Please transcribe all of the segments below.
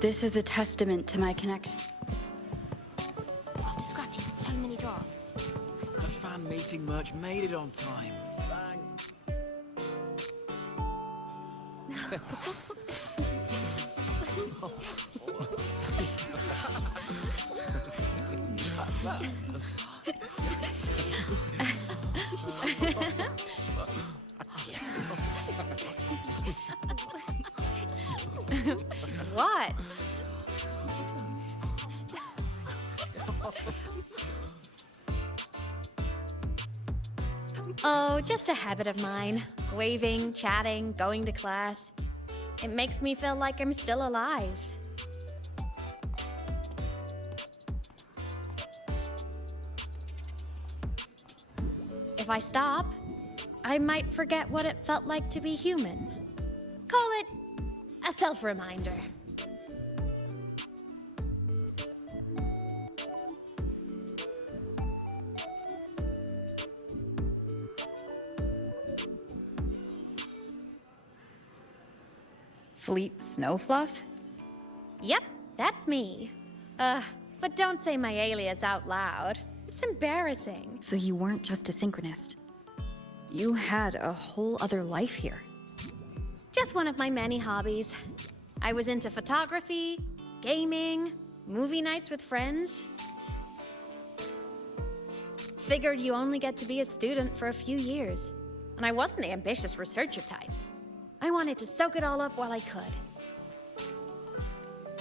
This is a testament to my connection. After scrapping so many drafts. The fan meeting merch made it on time. What? Oh, just a habit of mine. Waving, chatting, going to class. It makes me feel like I'm still alive. If I stop, I might forget what it felt like to be human. Call it a self-reminder. Fleet Snowfluff? Yep, that's me. But don't say my alias out loud. It's embarrassing. So you weren't just a synchronist. You had a whole other life here. Just one of my many hobbies. I was into photography, gaming, movie nights with friends. Figured you only get to be a student for a few years. And I wasn't the ambitious researcher type. I wanted to soak it all up while I could.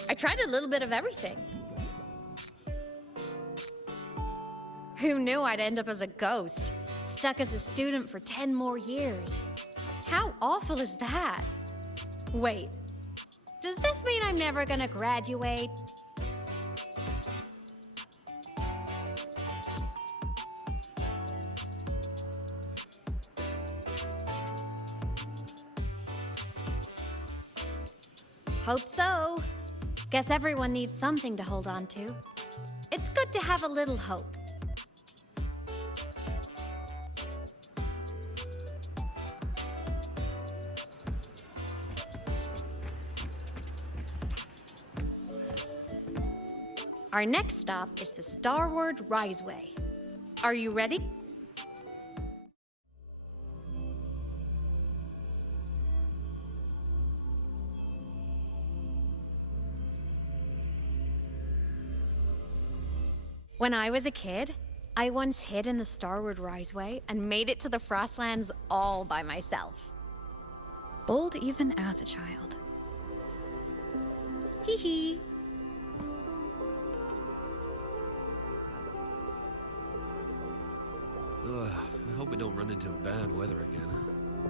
I tried a little bit of everything. Who knew I'd end up as a ghost, stuck as a student for 10 more years? How awful is that? Wait, does this mean I'm never gonna graduate? Hope so. Guess everyone needs something to hold on to. It's good to have a little hope. Our next stop is the Starward Riseway. Are you ready? When I was a kid, I once hid in the Starward Riseway and made it to the Frostlands all by myself. Bold even as a child. Hee hee. I hope we don't run into bad weather again,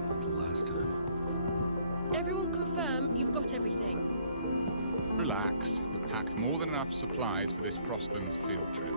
like the last time. Everyone confirm you've got everything. Relax. We've packed more than enough supplies for this Frostlands field trip.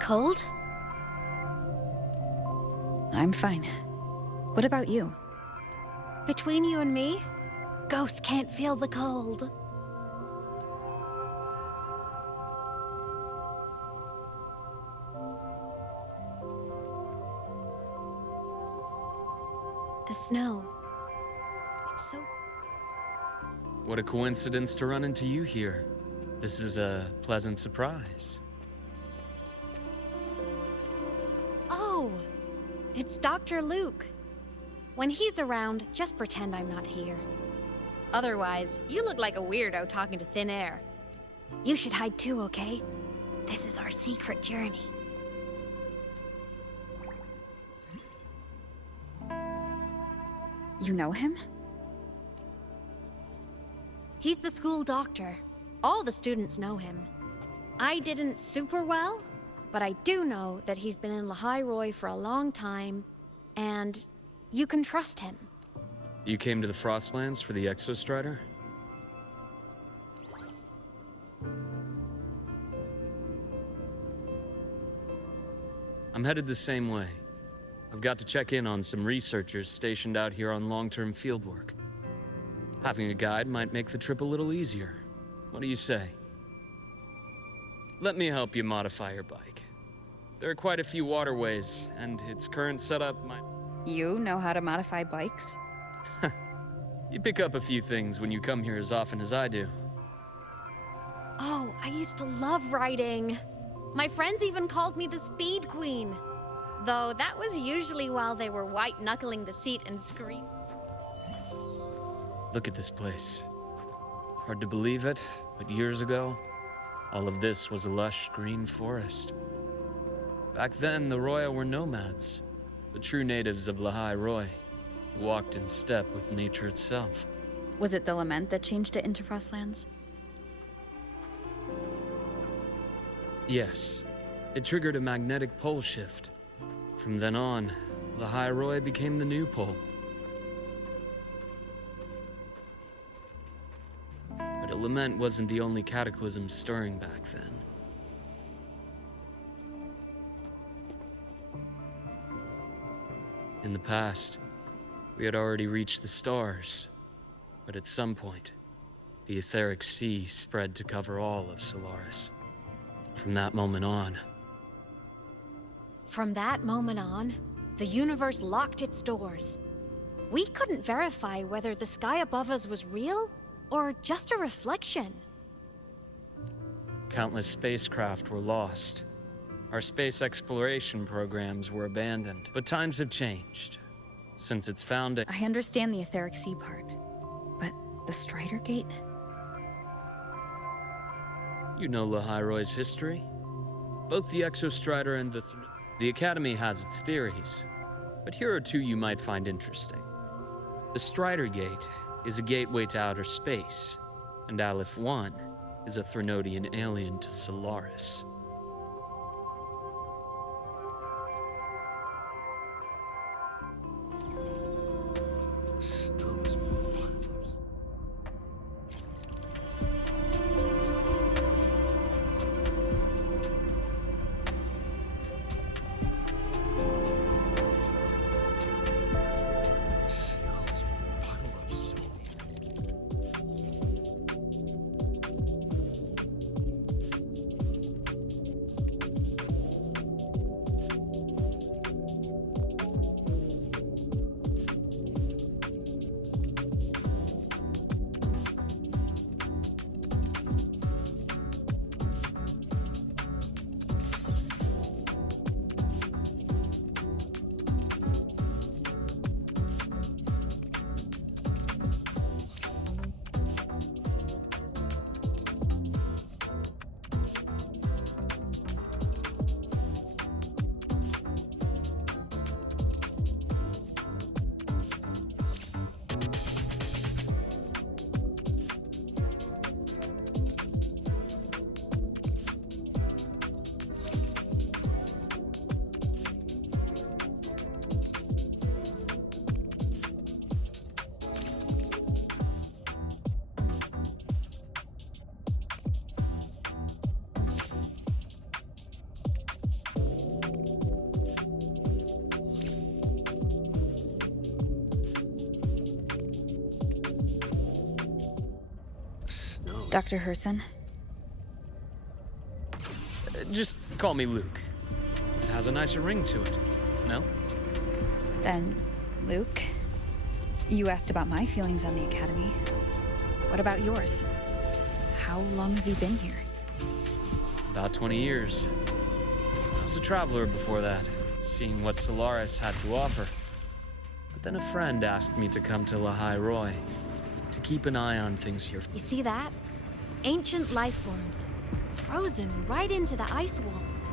Cold? I'm fine. What about you? Between you and me, ghosts can't feel the cold. the snow. It's so... What a coincidence to run into you here. This is a pleasant surprise. Oh, it's Dr. Luke. When he's around, just pretend I'm not here. Otherwise, you look like a weirdo talking to thin air. You should hide too, okay? This is our secret journey. You know him? He's the school doctor. All the students know him. I didn't super well, but I do know that he's been in Lehigh Roy for a long time, and you can trust him. You came to the Frostlands for the Exostrider? I'm headed the same way. I've got to check in on some researchers stationed out here on long-term fieldwork. Having a guide might make the trip a little easier. What do you say? Let me help you modify your bike. There are quite a few waterways, and its current setup might... You know how to modify bikes? You pick up a few things when you come here as often as I do. Oh, I used to love riding. My friends even called me the Speed Queen. Though that was usually while they were white-knuckling the seat and screaming. Look at this place. Hard to believe it, but years ago, all of this was a lush green forest. Back then, the Roya were nomads, the true natives of Lehigh Roy, who walked in step with nature itself. Was it the lament that changed it into Frostlands? Yes, it triggered a magnetic pole shift. From then on, Lehigh Roy became the new pole. But a lament wasn't the only cataclysm stirring back then. In the past, we had already reached the stars, but at some point, the etheric sea spread to cover all of Solaris. From that moment on, the universe locked its doors. We couldn't verify whether the sky above us was real or just a reflection. countless spacecraft were lost. Our space exploration programs were abandoned. But times have changed. Since its founding... I understand the etheric sea part, but the Strider Gate? You know Lehigh Roy's history. Both the Exostrider and the Academy has its theories, but here are two you might find interesting. The Strider Gate is a gateway to outer space, and Aleph 1 is a Threnodian alien to Solaris. Snow is more apocalypse. Snow is more apocalypse. Dr. Herson? Just call me Luke. It has a nicer ring to it, no? Then, Luke? You asked about my feelings on the Academy. What about yours? How long have you been here? About 20 years. I was a traveler before that, seeing what Solaris had to offer. But then a friend asked me to come to Lahai Roi, to keep an eye on things here. You see that? Ancient life forms, frozen right into the ice walls.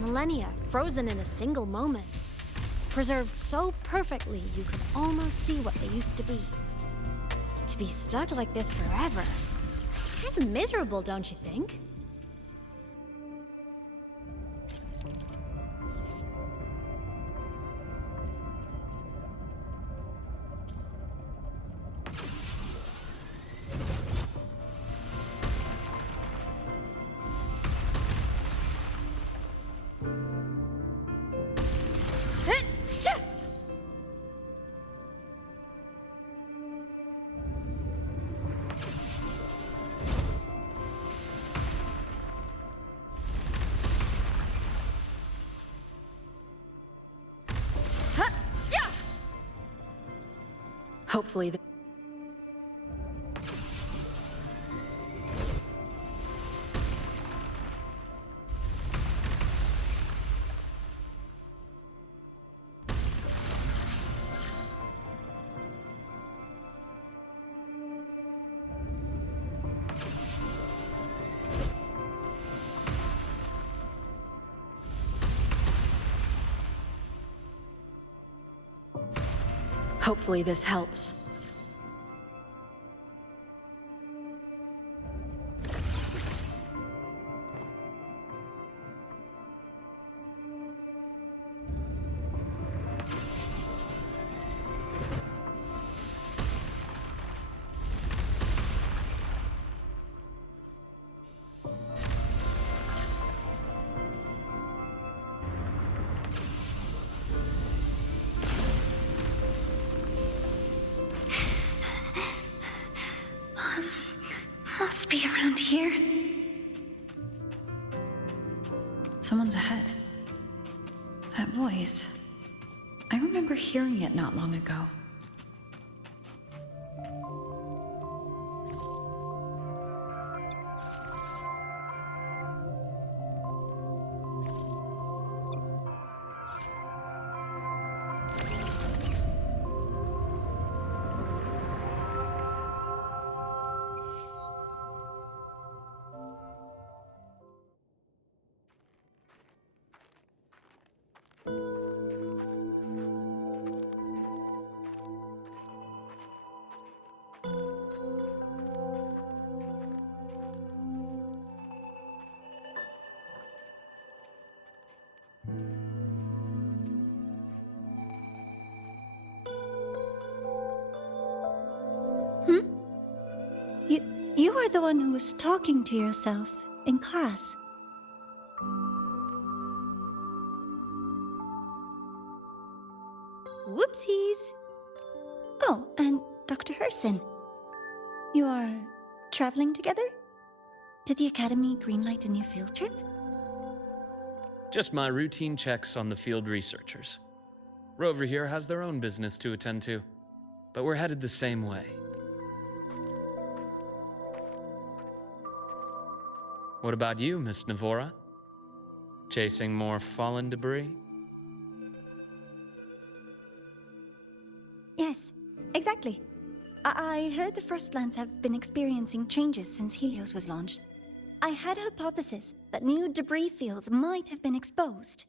Millennia frozen in a single moment. Preserved so perfectly you could almost see what they used to be. To be stuck like this forever. Kind of miserable, don't you think? Hopefully Hopefully this helps. Must be around here. Someone's ahead. That voice. I remember hearing it not long ago. You are the one who was talking to yourself in class. Whoopsies! Oh, and Dr. Herson. You are traveling together? Did the Academy greenlight a new field trip? Just my routine checks on the field researchers. Rover here has their own business to attend to, but we're headed the same way. What about you, Miss Navora? Chasing more fallen debris? Yes, exactly. I heard the Frostlands have been experiencing changes since Helios was launched. I had a hypothesis that new debris fields might have been exposed.